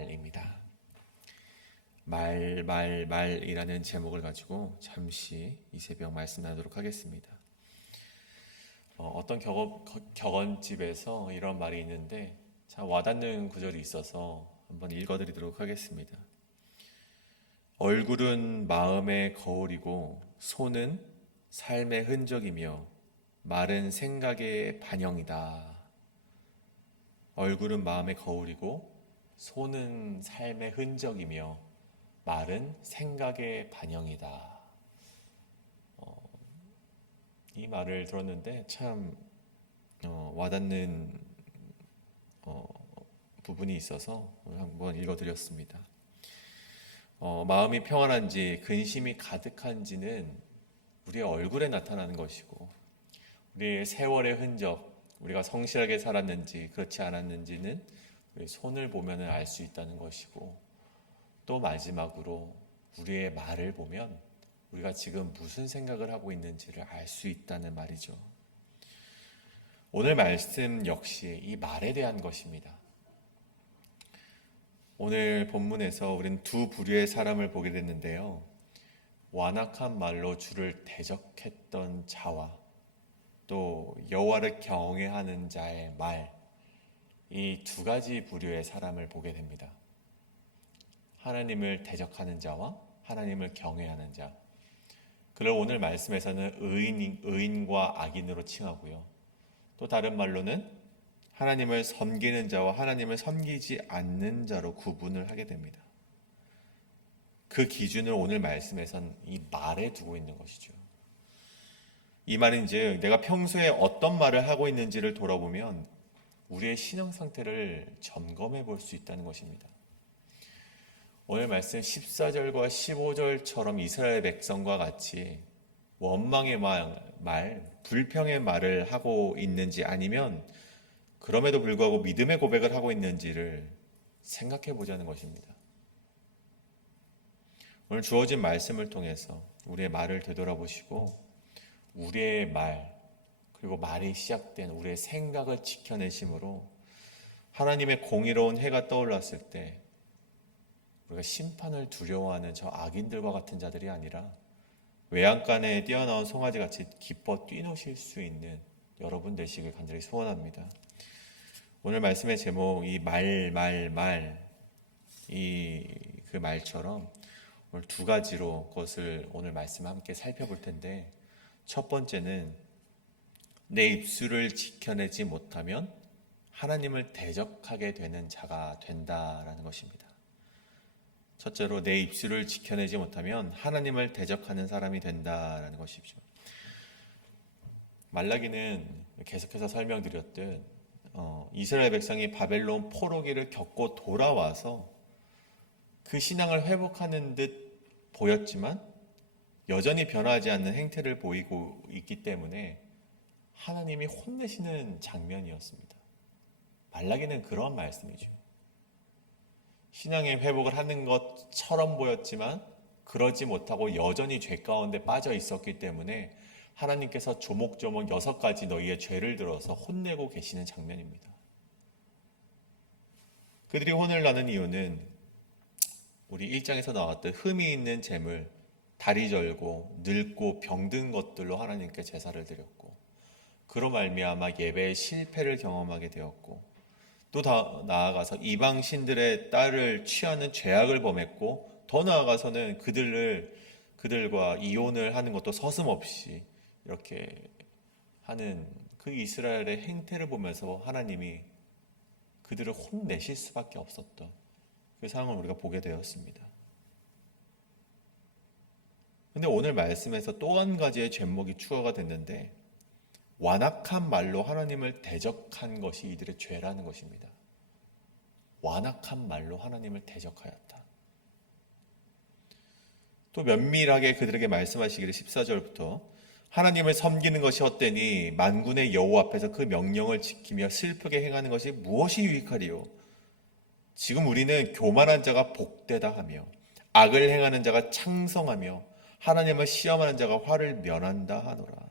말입니다. 말이라는 제목을 가지고 잠시 이 새벽 말씀 나누도록 하겠습니다. 어떤 격언집에서 이런 말이 있는데 참 와닿는 구절이 있어서 한번 읽어드리도록 하겠습니다. 얼굴은 마음의 거울이고 손은 삶의 흔적이며 말은 생각의 반영이다. 얼굴은 마음의 거울이고 손은 삶의 흔적이며 말은 생각의 반영이다. 이 말을 들었는데 참 와닿는 부분이 있어서 한번 읽어드렸습니다. 마음이 평안한지 근심이 가득한지는 우리의 얼굴에 나타나는 것이고 우리의 세월의 흔적, 우리가 성실하게 살았는지 그렇지 않았는지는 우리 손을 보면 알 수 있다는 것이고, 또 마지막으로 우리의 말을 보면 우리가 지금 무슨 생각을 하고 있는지를 알 수 있다는 말이죠. 오늘 말씀 역시 이 말에 대한 것입니다. 오늘 본문에서 우리는 두 부류의 사람을 보게 됐는데요. 완악한 말로 주를 대적했던 자와 또 여호와를 경외하는 자의 말, 이 두 가지 부류의 사람을 보게 됩니다. 하나님을 대적하는 자와 하나님을 경외하는 자. 그를 오늘 말씀에서는 의인과 악인으로 칭하고요. 또 다른 말로는 하나님을 섬기는 자와 하나님을 섬기지 않는 자로 구분을 하게 됩니다. 그 기준을 오늘 말씀에서는 이 말에 두고 있는 것이죠. 이 말인즉 내가 평소에 어떤 말을 하고 있는지를 돌아보면 우리의 신앙 상태를 점검해 볼 수 있다는 것입니다. 오늘 말씀 14절과 15절처럼 이스라엘 백성과 같이 원망의 말, 불평의 말을 하고 있는지 아니면 그럼에도 불구하고 믿음의 고백을 하고 있는지를 생각해 보자는 것입니다. 오늘 주어진 말씀을 통해서 우리의 말을 되돌아보시고 우리의 말, 그리고 말이 시작된 우리의 생각을 지켜내심으로 하나님의 공의로운 해가 떠올랐을 때 우리가 심판을 두려워하는 저 악인들과 같은 자들이 아니라 외양간에 뛰어나온 송아지같이 기뻐 뛰노실 수 있는 여러분 되시길 간절히 소원합니다. 오늘 말씀의 제목 이 그 말처럼 오늘 두 가지로 그것을 오늘 말씀 함께 살펴볼 텐데, 첫 번째는 내 입술을 지켜내지 못하면 하나님을 대적하게 되는 자가 된다라는 것입니다. 첫째로 내 입술을 지켜내지 못하면 하나님을 대적하는 사람이 된다라는 것이죠. 말라기는 계속해서 설명드렸듯 이스라엘 백성이 바벨론 포로기를 겪고 돌아와서 그 신앙을 회복하는 듯 보였지만 여전히 변하지 않는 행태를 보이고 있기 때문에 하나님이 혼내시는 장면이었습니다. 말라기는 그런 말씀이죠. 신앙의 회복을 하는 것처럼 보였지만 그러지 못하고 여전히 죄 가운데 빠져 있었기 때문에 하나님께서 조목조목 6가지 너희의 죄를 들어서 혼내고 계시는 장면입니다. 그들이 혼을 나는 이유는 우리 1장에서 나왔듯 흠이 있는 재물, 다리 절고 늙고 병든 것들로 하나님께 제사를 드렸고, 그로 말미암아 예배의 실패를 경험하게 되었고, 또 나아가서 이방 신들의 딸을 취하는 죄악을 범했고, 더 나아가서는 그들과 이혼을 하는 것도 서슴없이 이렇게 하는 그 이스라엘의 행태를 보면서 하나님이 그들을 혼내실 수밖에 없었던 그 상황을 우리가 보게 되었습니다. 근데 오늘 말씀에서 또 한 가지의 제목이 추가가 됐는데, 완악한 말로 하나님을 대적한 것이 이들의 죄라는 것입니다. 완악한 말로 하나님을 대적하였다. 또 면밀하게 그들에게 말씀하시기를 14절부터 하나님을 섬기는 것이 헛되니 만군의 여호와 앞에서 그 명령을 지키며 슬프게 행하는 것이 무엇이 유익하리요? 지금 우리는 교만한 자가 복되다 하며 악을 행하는 자가 창성하며 하나님을 시험하는 자가 화를 면한다 하노라.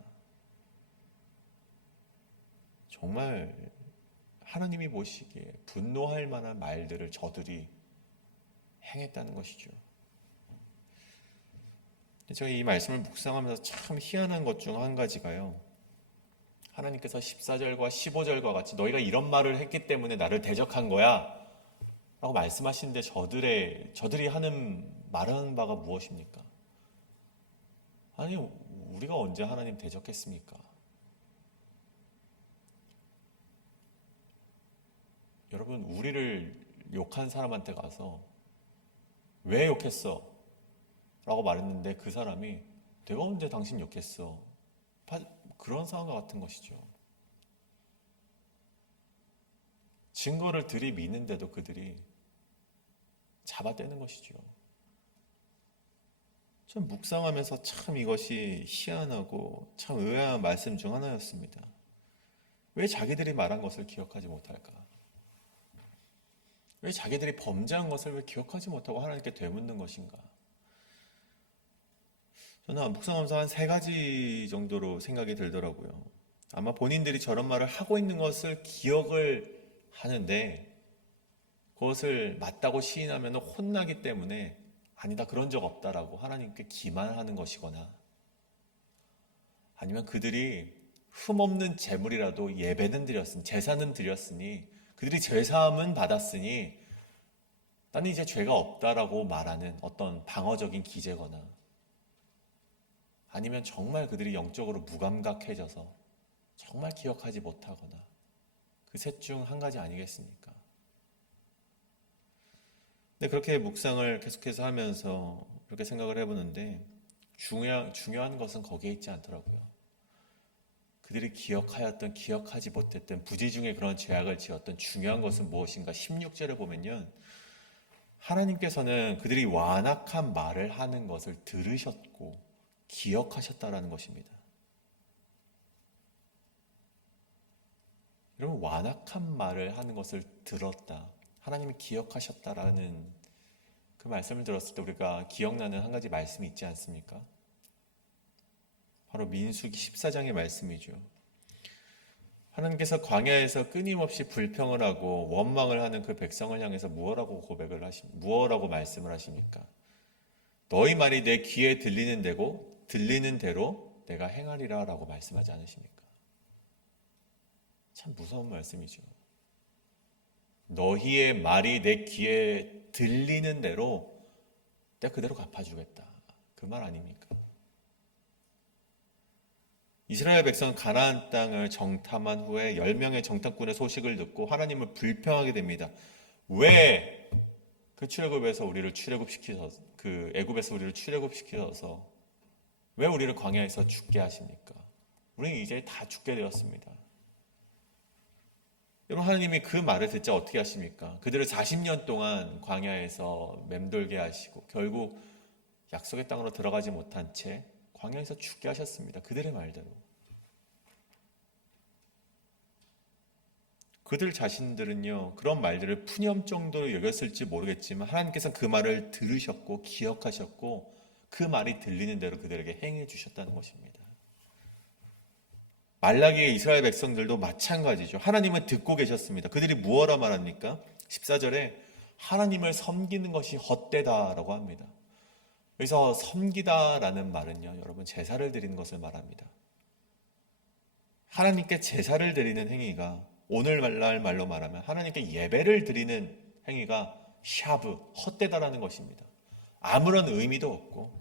정말 하나님이 보시기에 분노할 만한 말들을 저들이 행했다는 것이죠. 제가 이 말씀을 묵상하면서 참 희한한 것 중 한 가지가요, 하나님께서 14절과 15절과 같이 너희가 이런 말을 했기 때문에 나를 대적한 거야 라고 말씀하시는데, 저들이 말하는 바가 무엇입니까? 아니, 우리가 언제 하나님 대적했습니까? 여러분, 우리를 욕한 사람한테 가서 왜 욕했어? 라고 말했는데 그 사람이 내가 언제 당신 욕했어? 그런 상황과 같은 것이죠. 증거를 들이미는데도 그들이 잡아떼는 것이죠. 전 묵상하면서 참 이것이 희한하고 참 의아한 말씀 중 하나였습니다. 왜 자기들이 말한 것을 기억하지 못할까? 왜 자기들이 범죄한 것을 왜 기억하지 못하고 하나님께 되묻는 것인가? 저는 묵상하면서 한 3가지 정도로 생각이 들더라고요. 아마 본인들이 저런 말을 하고 있는 것을 기억을 하는데 그것을 맞다고 시인하면 혼나기 때문에 아니다, 그런 적 없다라고 하나님께 기만하는 것이거나, 아니면 그들이 흠없는 재물이라도 예배는 드렸으니, 제사는 드렸으니, 그들이 죄사함은 받았으니 나는 이제 죄가 없다라고 말하는 어떤 방어적인 기제거나, 아니면 정말 그들이 영적으로 무감각해져서 정말 기억하지 못하거나, 그 셋 중 한 가지 아니겠습니까? 근데 그렇게 묵상을 계속해서 하면서 그렇게 생각을 해보는데 중요한 것은 거기에 있지 않더라고요. 그들이 기억하였던 기억하지 못했던 부지 중에 그런 죄악을 지었던 중요한 것은 무엇인가? 16절에 보면요, 하나님께서는 그들이 완악한 말을 하는 것을 들으셨고 기억하셨다라는 것입니다. 여러분, 완악한 말을 하는 것을 들었다, 하나님이 기억하셨다라는 그 말씀을 들었을 때 우리가 기억나는 한 가지 말씀이 있지 않습니까? 바로 민수기 14장의 말씀이죠. 하나님께서 광야에서 끊임없이 불평을 하고 원망을 하는 그 백성을 향해서 무엇라고 말씀을 하십니까? 너희 말이 내 귀에 들리는 대로 내가 행하리라 라고 말씀하지 않으십니까? 참 무서운 말씀이죠. 너희의 말이 내 귀에 들리는 대로 내가 그대로 갚아주겠다, 그 말 아닙니까? 이스라엘 백성은 가나안 땅을 정탐한 후에 10명의 정탐꾼의 소식을 듣고 하나님을 불평하게 됩니다. 왜 그 애굽에서 우리를 출애굽시켜서 왜 우리를 광야에서 죽게 하십니까? 우리는 이제 다 죽게 되었습니다. 여러분, 하나님이 그 말을 듣자 어떻게 하십니까? 그들을 40년 동안 광야에서 맴돌게 하시고 결국 약속의 땅으로 들어가지 못한 채 광야에서 죽게 하셨습니다. 그들의 말대로. 그들 자신들은요, 그런 말들을 푸념 정도로 여겼을지 모르겠지만 하나님께서는 그 말을 들으셨고 기억하셨고 그 말이 들리는 대로 그들에게 행해 주셨다는 것입니다. 말라기의 이스라엘 백성들도 마찬가지죠. 하나님은 듣고 계셨습니다. 그들이 무엇라 말합니까? 14절에 하나님을 섬기는 것이 헛되다라고 합니다. 여기서 섬기다라는 말은요, 여러분, 제사를 드리는 것을 말합니다. 하나님께 제사를 드리는 행위가, 오늘날 말로 말하면 하나님께 예배를 드리는 행위가 샤브, 헛되다라는 것입니다. 아무런 의미도 없고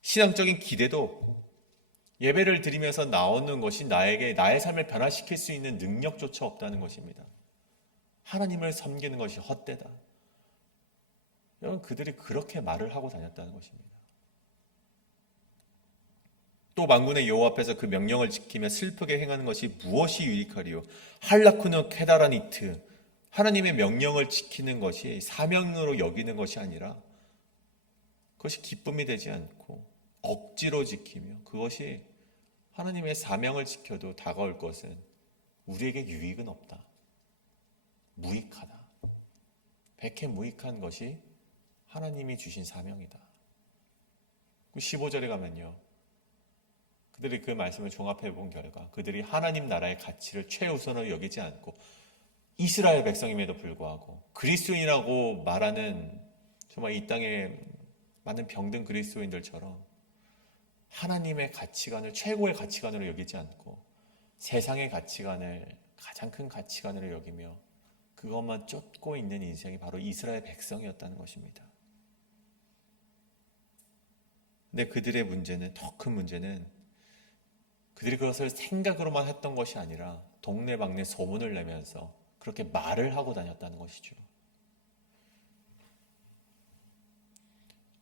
신앙적인 기대도 없고 예배를 드리면서 나오는 것이 나의 삶을 변화시킬 수 있는 능력조차 없다는 것입니다. 하나님을 섬기는 것이 헛되다. 여러분, 그들이 그렇게 말을 하고 다녔다는 것입니다. 또 만군의 여호와 앞에서 그 명령을 지키며 슬프게 행하는 것이 무엇이 유익하리요? 할라쿠노 케다라니트. 하나님의 명령을 지키는 것이 사명으로 여기는 것이 아니라 그것이 기쁨이 되지 않고 억지로 지키며 그것이 하나님의 사명을 지켜도 다가올 것은 우리에게 유익은 없다. 무익하다. 백해 무익한 것이 하나님이 주신 사명이다. 15절에 가면요, 그들이 그 말씀을 종합해 본 결과 그들이 하나님 나라의 가치를 최우선으로 여기지 않고 이스라엘 백성임에도 불구하고 그리스도인이라고 말하는 정말 이 땅에 많은 병든 그리스도인들처럼 하나님의 가치관을 최고의 가치관으로 여기지 않고 세상의 가치관을 가장 큰 가치관으로 여기며 그것만 쫓고 있는 인생이 바로 이스라엘 백성이었다는 것입니다. 근데 그들의 문제는, 더 큰 문제는 그들이 그것을 생각으로만 했던 것이 아니라 동네방네 소문을 내면서 그렇게 말을 하고 다녔다는 것이죠.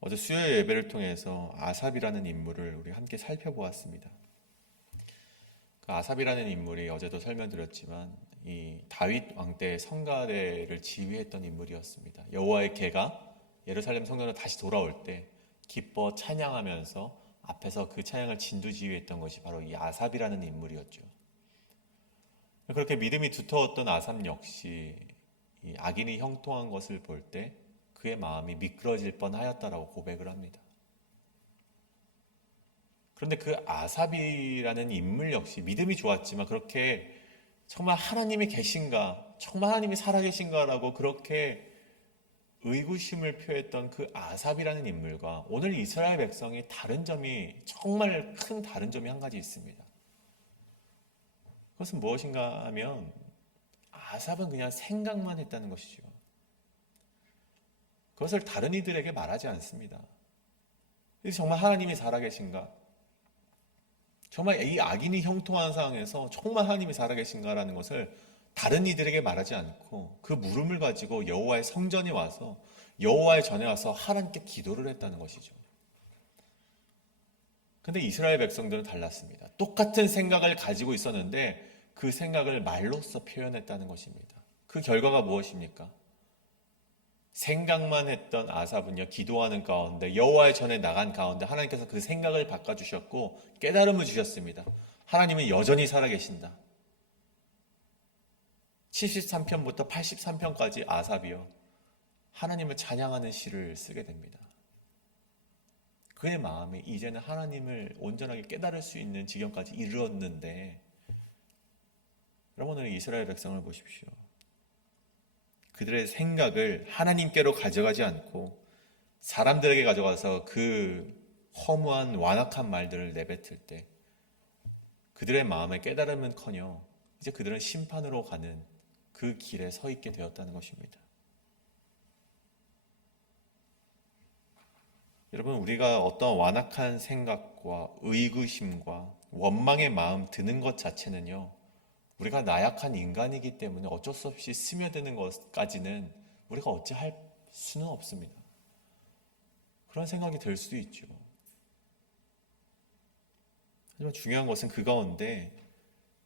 어제 수요 예배를 통해서 아삽이라는 인물을 우리 함께 살펴보았습니다. 그 아삽이라는 인물이 어제도 설명드렸지만 이 다윗 왕 때 성가대를 지휘했던 인물이었습니다. 여호와의 계가 예루살렘 성전으로 다시 돌아올 때 기뻐 찬양하면서 앞에서 그 찬양을 진두지휘했던 것이 바로 이 아삽이라는 인물이었죠. 그렇게 믿음이 두터웠던 아삽 역시 이 악인이 형통한 것을 볼 때 그의 마음이 미끄러질 뻔하였다라고 고백을 합니다. 그런데 그 아삽이라는 인물 역시 믿음이 좋았지만 그렇게 정말 하나님이 계신가, 정말 하나님이 살아계신가라고 그렇게 의구심을 표했던 그 아삽이라는 인물과 오늘 이스라엘 백성이 다른 점이, 정말 큰 다른 점이 한 가지 있습니다. 그것은 무엇인가 하면 아삽은 그냥 생각만 했다는 것이죠. 그것을 다른 이들에게 말하지 않습니다. 정말 하나님이 살아계신가? 정말 이 악인이 형통한 상황에서 정말 하나님이 살아계신가라는 것을 다른 이들에게 말하지 않고 그 물음을 가지고 여호와의 성전에 와서 여호와의 전에 와서 하나님께 기도를 했다는 것이죠. 근데 이스라엘 백성들은 달랐습니다. 똑같은 생각을 가지고 있었는데 그 생각을 말로써 표현했다는 것입니다. 그 결과가 무엇입니까? 생각만 했던 아삽은요, 기도하는 가운데 여호와의 전에 나간 가운데 하나님께서 그 생각을 바꿔주셨고 깨달음을 주셨습니다. 하나님은 여전히 살아계신다. 73편부터 83편까지 아삽이요, 하나님을 찬양하는 시를 쓰게 됩니다. 그의 마음이 이제는 하나님을 온전하게 깨달을 수 있는 지경까지 이르렀는데, 여러분 오늘 이스라엘 백성을 보십시오. 그들의 생각을 하나님께로 가져가지 않고 사람들에게 가져가서 그 허무한 완악한 말들을 내뱉을 때 그들의 마음의 깨달음은커녕 이제 그들은 심판으로 가는 그 길에 서 있게 되었다는 것입니다. 여러분, 우리가 어떤 완악한 생각과 의구심과 원망의 마음 드는 것 자체는요, 우리가 나약한 인간이기 때문에 어쩔 수 없이 스며드는 것까지는 우리가 어찌할 수는 없습니다. 그런 생각이 들 수도 있죠. 하지만 중요한 것은 그 가운데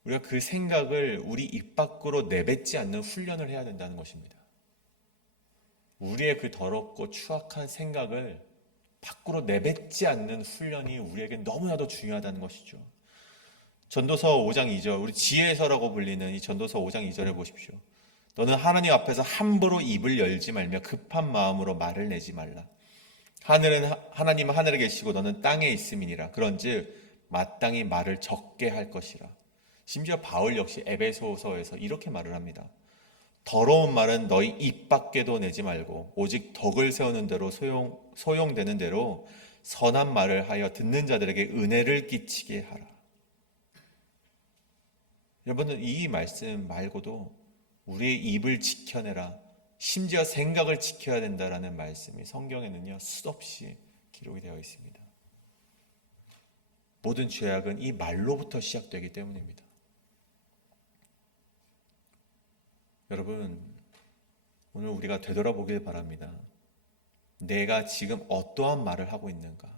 우리가 그 생각을 우리 입 밖으로 내뱉지 않는 훈련을 해야 된다는 것입니다. 우리의 그 더럽고 추악한 생각을 밖으로 내뱉지 않는 훈련이 우리에게 너무나도 중요하다는 것이죠. 전도서 5장 2절, 우리 지혜서라고 불리는 이 전도서 5장 2절에 보십시오. 너는 하나님 앞에서 함부로 입을 열지 말며 급한 마음으로 말을 내지 말라. 하나님은 하늘에 계시고 너는 땅에 있음이니라. 그런즉 마땅히 말을 적게 할 것이라. 심지어 바울 역시 에베소서에서 이렇게 말을 합니다. 더러운 말은 너희 입 밖에도 내지 말고 오직 덕을 세우는 대로 소용되는 대로 선한 말을 하여 듣는 자들에게 은혜를 끼치게 하라. 여러분은 이 말씀 말고도 우리의 입을 지켜내라, 심지어 생각을 지켜야 된다라는 말씀이 성경에는요 수없이 기록이 되어 있습니다. 모든 죄악은 이 말로부터 시작되기 때문입니다. 여러분, 오늘 우리가 되돌아보길 바랍니다. 내가 지금 어떠한 말을 하고 있는가?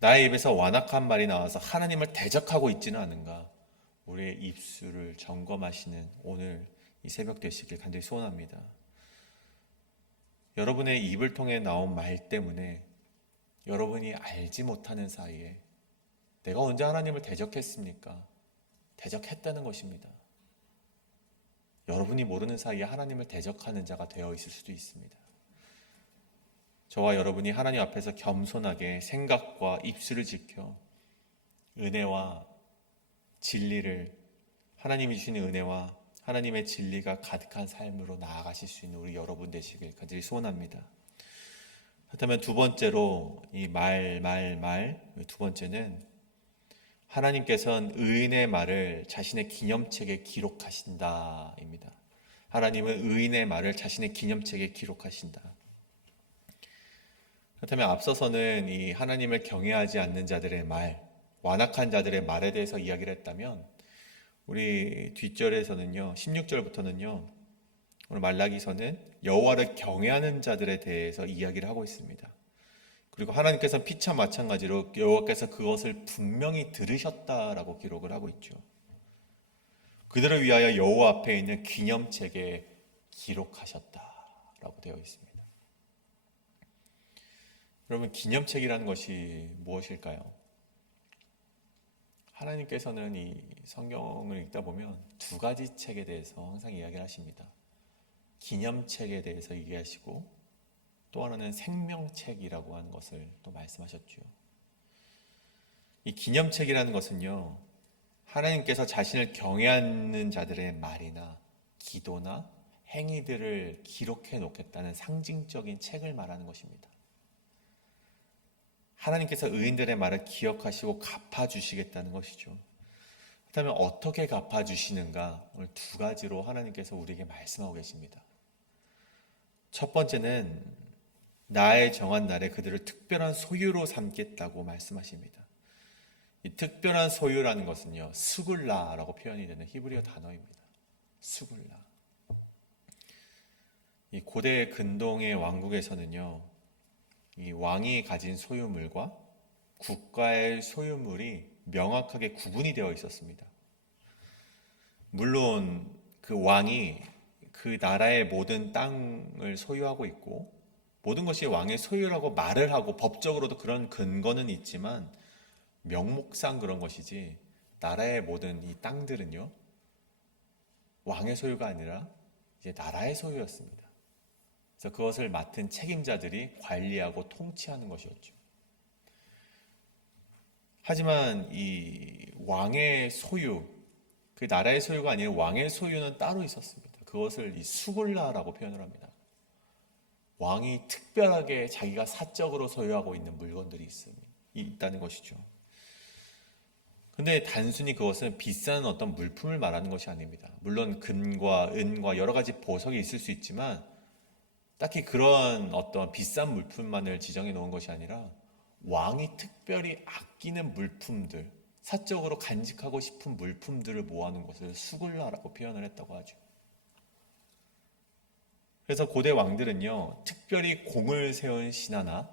나의 입에서 완악한 말이 나와서 하나님을 대적하고 있지는 않은가? 우리의 입술을 점검하시는 오늘 이 새벽 되시길 간절히 소원합니다. 여러분의 입을 통해 나온 말 때문에 여러분이 알지 못하는 사이에 내가 언제 하나님을 대적했습니까? 대적했다는 것입니다. 여러분이 모르는 사이에 하나님을 대적하는 자가 되어 있을 수도 있습니다. 저와 여러분이 하나님 앞에서 겸손하게 생각과 입술을 지켜 은혜와 진리를, 하나님이 주시는 은혜와 하나님의 진리가 가득한 삶으로 나아가실 수 있는 우리 여러분 되시길 간절히 소원합니다. 그렇다면 두 번째로 이 두 번째는 하나님께서는 의인의 말을 자신의 기념책에 기록하신다입니다. 하나님은 의인의 말을 자신의 기념책에 기록하신다. 그렇다면 앞서서는 이 하나님을 경외하지 않는 자들의 말, 완악한 자들의 말에 대해서 이야기를 했다면 우리 뒷절에서는요, 16절부터는요, 오늘 말라기서는 여호와를 경외하는 자들에 대해서 이야기를 하고 있습니다. 그리고 하나님께서는 피차 마찬가지로 여호와께서 그것을 분명히 들으셨다라고 기록을 하고 있죠. 그들을 위하여 여호와 앞에 있는 기념책에 기록하셨다라고 되어 있습니다. 여러분, 기념책이라는 것이 무엇일까요? 하나님께서는 이 성경을 읽다 보면 두 가지 책에 대해서 항상 이야기를 하십니다. 기념책에 대해서 얘기하시고 또 하나는 생명책이라고 하는 것을 또 말씀하셨죠. 이 기념책이라는 것은요, 하나님께서 자신을 경외하는 자들의 말이나 기도나 행위들을 기록해 놓겠다는 상징적인 책을 말하는 것입니다. 하나님께서 의인들의 말을 기억하시고 갚아주시겠다는 것이죠. 그렇다면 어떻게 갚아주시는가? 오늘 두 가지로 하나님께서 우리에게 말씀하고 계십니다. 첫 번째는 나의 정한 날에 그들을 특별한 소유로 삼겠다고 말씀하십니다. 이 특별한 소유라는 것은요, 스굴라라고 표현이 되는 히브리어 단어입니다. 스굴라. 이 고대 근동의 왕국에서는요, 이 왕이 가진 소유물과 국가의 소유물이 명확하게 구분이 되어 있었습니다. 물론 그 왕이 그 나라의 모든 땅을 소유하고 있고 모든 것이 왕의 소유라고 말을 하고 법적으로도 그런 근거는 있지만 명목상 그런 것이지 나라의 모든 이 땅들은요, 왕의 소유가 아니라 이제 나라의 소유였습니다. 그래서 그것을 맡은 책임자들이 관리하고 통치하는 것이었죠. 하지만 이 왕의 소유, 그 나라의 소유가 아닌 왕의 소유는 따로 있었습니다. 그것을 이 수굴라라고 표현을 합니다. 왕이 특별하게 자기가 사적으로 소유하고 있는 물건들이 있다는 것이죠. 근데 단순히 그것은 비싼 어떤 물품을 말하는 것이 아닙니다. 물론 금과 은과 여러 가지 보석이 있을 수 있지만 딱히 그런 어떤 비싼 물품만을 지정해 놓은 것이 아니라 왕이 특별히 아끼는 물품들, 사적으로 간직하고 싶은 물품들을 모아놓은 것을 수굴라라고 표현을 했다고 하죠. 그래서 고대 왕들은요, 특별히 공을 세운 신하나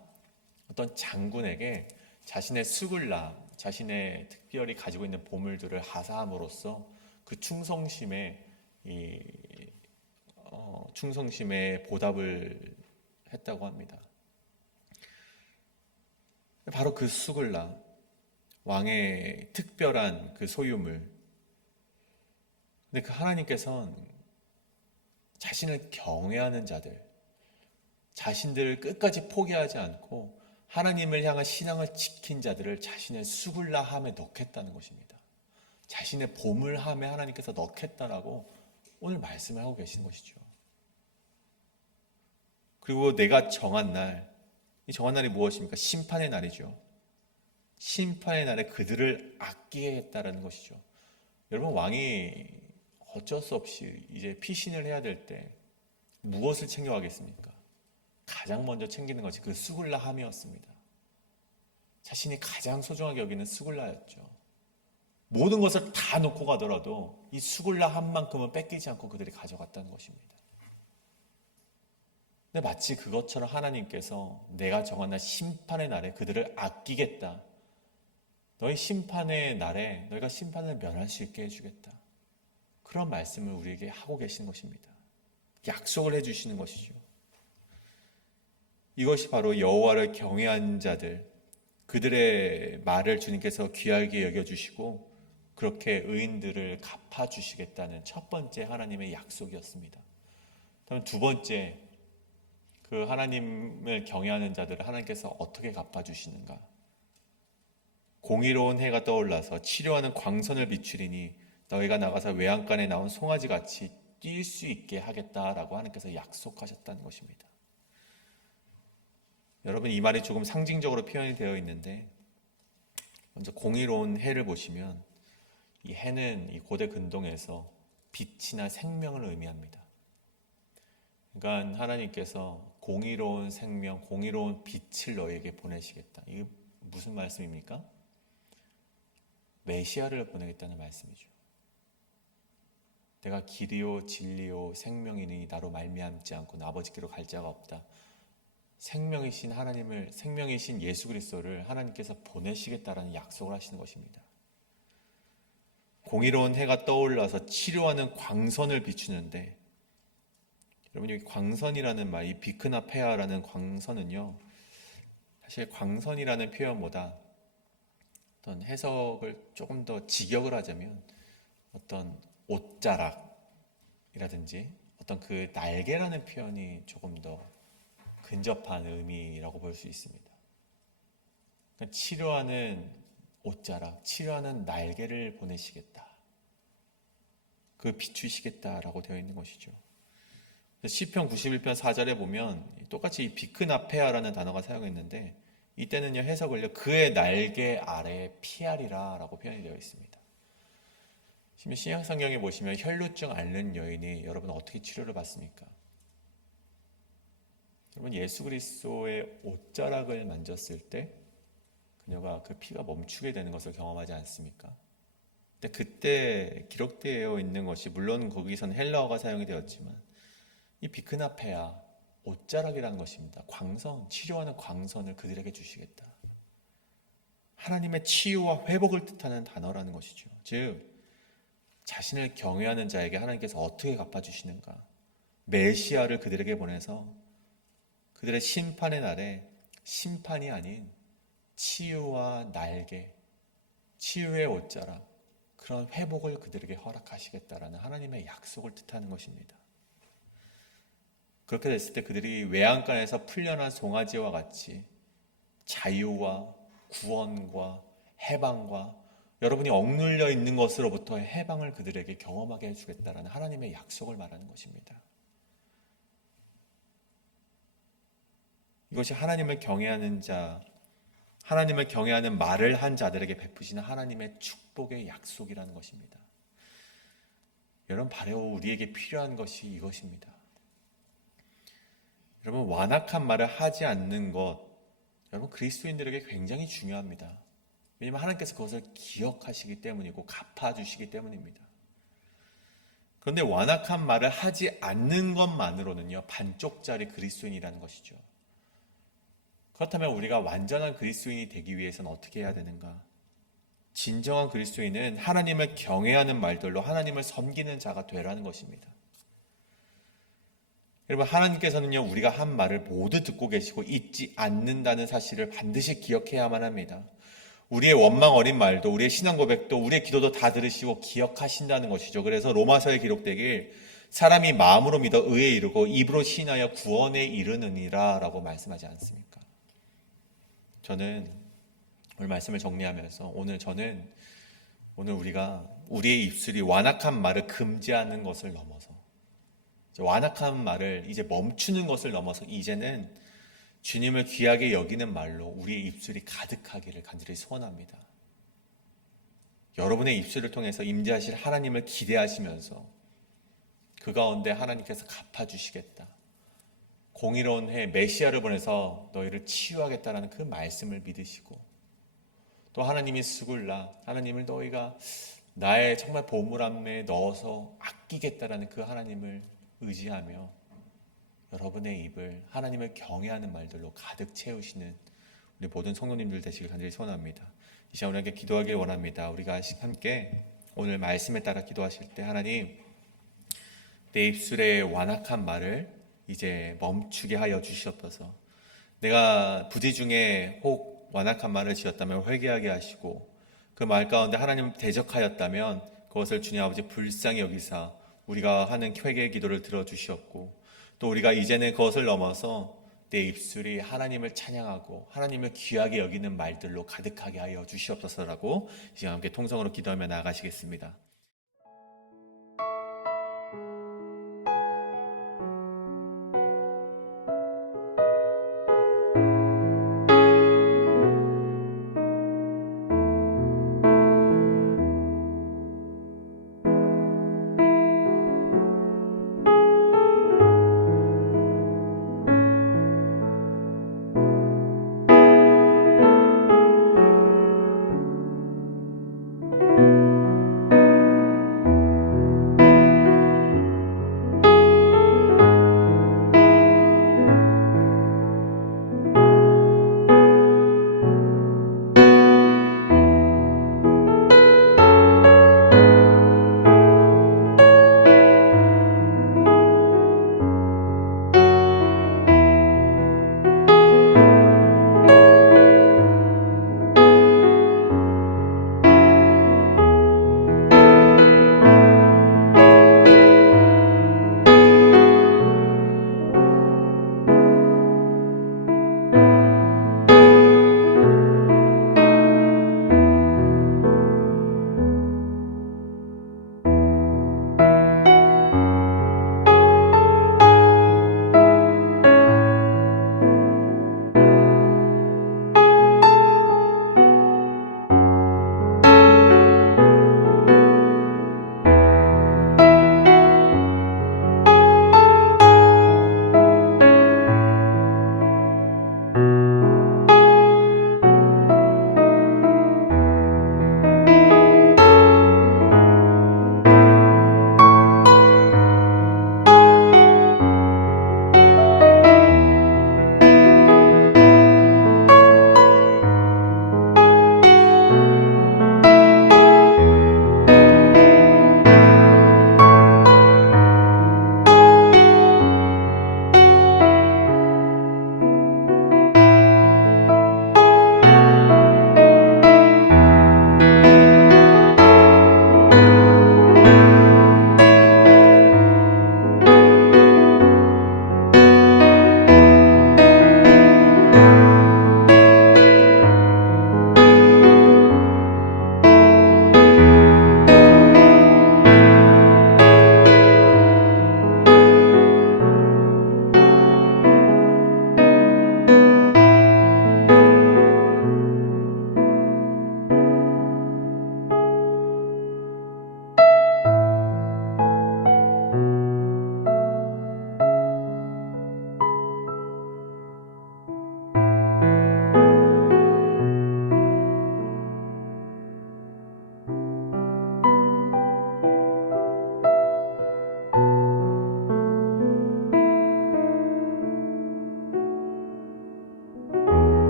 어떤 장군에게 자신의 수굴라, 자신의 특별히 가지고 있는 보물들을 하사함으로써 그 충성심에 보답을 했다고 합니다. 바로 그 수굴라, 왕의 특별한 그 소유물. 근데 그 하나님께서는 자신을 경외하는 자들, 자신들을 끝까지 포기하지 않고 하나님을 향한 신앙을 지킨 자들을 자신의 수굴라함에 넣겠다는 것입니다. 자신의 보물함에 하나님께서 넣겠다라고 오늘 말씀을 하고 계신 것이죠. 그리고 내가 정한 날, 이 정한 날이 무엇입니까? 심판의 날이죠. 심판의 날에 그들을 아끼겠다라는 것이죠. 여러분, 왕이 어쩔 수 없이 이제 피신을 해야 될 때 무엇을 챙겨가겠습니까? 가장 먼저 챙기는 것이 그 수굴라함이었습니다. 자신이 가장 소중하게 여기는 수굴라였죠. 모든 것을 다 놓고 가더라도 이 수굴라함만큼은 뺏기지 않고 그들이 가져갔다는 것입니다. 근데 마치 그것처럼 하나님께서 내가 정한 날 심판의 날에 그들을 아끼겠다. 너희 심판의 날에 너희가 심판을 면할 수 있게 해주겠다. 그런 말씀을 우리에게 하고 계신 것입니다. 약속을 해주시는 것이죠. 이것이 바로 여호와를 경외한 자들, 그들의 말을 주님께서 귀하게 여겨주시고 그렇게 의인들을 갚아주시겠다는 첫 번째 하나님의 약속이었습니다. 다음 두 번째, 그 하나님을 경외하는 자들을 하나님께서 어떻게 갚아주시는가? 공의로운 해가 떠올라서 치료하는 광선을 비추리니 너희가 나가서 외양간에 나온 송아지 같이 뛸 수 있게 하겠다라고 하나님께서 약속하셨다는 것입니다. 여러분, 이 말이 조금 상징적으로 표현이 되어 있는데, 먼저 공의로운 해를 보시면 이 해는 이 고대 근동에서 빛이나 생명을 의미합니다. 그러니까 하나님께서 공의로운 생명, 공의로운 빛을 너희에게 보내시겠다. 이게 무슨 말씀입니까? 메시아를 보내겠다는 말씀이죠. 내가 길이요 진리요 생명이니 나로 말미암지 않고 아버지께로 갈 자가 없다. 생명이신 하나님을, 생명이신 예수 그리스도를 하나님께서 보내시겠다라는 약속을 하시는 것입니다. 공의로운 해가 떠올라서 치료하는 광선을 비추는데, 여러분, 이 광선이라는 말, 이 비크나 페아라는 광선은요, 사실 광선이라는 표현보다 어떤 해석을 조금 더 직역을 하자면 어떤 옷자락이라든지 어떤 그 날개라는 표현이 조금 더 근접한 의미라고 볼 수 있습니다. 그러니까 치료하는 옷자락, 치료하는 날개를 보내시겠다. 그 비추시겠다라고 되어 있는 것이죠. 시편 91편 4절에 보면 똑같이 이 비크나페아라는 단어가 사용했는데, 이때는요 해석을요 그의 날개 아래 피하리라 라고 표현이 되어 있습니다. 신약 성경에 보시면 혈루증 앓는 여인이 여러분 어떻게 치료를 받습니까? 여러분, 예수 그리스도의 옷자락을 만졌을 때 그녀가 그 피가 멈추게 되는 것을 경험하지 않습니까? 근데 그때 기록되어 있는 것이, 물론 거기서는 헬라어가 사용이 되었지만 이 비크나페아, 옷자락이라는 것입니다. 광선, 치료하는 광선을 그들에게 주시겠다. 하나님의 치유와 회복을 뜻하는 단어라는 것이죠. 즉 자신을 경외하는 자에게 하나님께서 어떻게 갚아주시는가? 메시아를 그들에게 보내서 그들의 심판의 날에 심판이 아닌 치유와 날개, 치유의 옷자락, 그런 회복을 그들에게 허락하시겠다라는 하나님의 약속을 뜻하는 것입니다. 그렇게 됐을 때 그들이 외양간에서 풀려난 송아지와 같이 자유와 구원과 해방과 여러분이 억눌려 있는 것으로부터의 해방을 그들에게 경험하게 해주겠다라는 하나님의 약속을 말하는 것입니다. 이것이 하나님을 경외하는 자, 하나님을 경외하는 말을 한 자들에게 베푸시는 하나님의 축복의 약속이라는 것입니다. 여러분, 바로 우리에게 필요한 것이 이것입니다. 여러분, 완악한 말을 하지 않는 것, 여러분 그리스도인들에게 굉장히 중요합니다. 왜냐하면 하나님께서 그것을 기억하시기 때문이고 갚아주시기 때문입니다. 그런데 완악한 말을 하지 않는 것만으로는요 반쪽짜리 그리스도인이라는 것이죠. 그렇다면 우리가 완전한 그리스도인이 되기 위해서는 어떻게 해야 되는가? 진정한 그리스도인은 하나님을 경외하는 말들로 하나님을 섬기는 자가 되라는 것입니다. 여러분, 하나님께서는요 우리가 한 말을 모두 듣고 계시고 잊지 않는다는 사실을 반드시 기억해야만 합니다. 우리의 원망 어린 말도, 우리의 신앙 고백도, 우리의 기도도 다 들으시고 기억하신다는 것이죠. 그래서 로마서에 기록되길 사람이 마음으로 믿어 의에 이르고 입으로 신하여 구원에 이르느니라 라고 말씀하지 않습니까? 저는 오늘 말씀을 정리하면서 오늘 우리가 우리의 입술이 완악한 말을 금지하는 것을 넘어서, 완악한 말을 이제 멈추는 것을 넘어서 이제는 주님을 귀하게 여기는 말로 우리의 입술이 가득하기를 간절히 소원합니다. 여러분의 입술을 통해서 임재하실 하나님을 기대하시면서 그 가운데 하나님께서 갚아주시겠다, 공의로운 해 메시아를 보내서 너희를 치유하겠다라는 그 말씀을 믿으시고, 또 하나님이 스굴라, 하나님을 너희가 나의 정말 보물함에 넣어서 아끼겠다라는 그 하나님을 의지하며 여러분의 입을 하나님을 경외하는 말들로 가득 채우시는 우리 모든 성도님들 되시길 간절히 소원합니다. 이 시간 우리에게 기도하길 원합니다. 우리가 함께 오늘 말씀에 따라 기도하실 때, 하나님, 내 입술의 완악한 말을 이제 멈추게 하여 주시옵소서. 내가 부디 중에 혹 완악한 말을 지었다면 회개하게 하시고, 그 말 가운데 하나님 대적하였다면 그것을 주님 아버지 불쌍히 여기사 우리가 하는 회개의 기도를 들어주시옵고, 또 우리가 이제는 그것을 넘어서 내 입술이 하나님을 찬양하고 하나님을 귀하게 여기는 말들로 가득하게 하여 주시옵소서라고 이제 함께 통성으로 기도하며 나아가시겠습니다.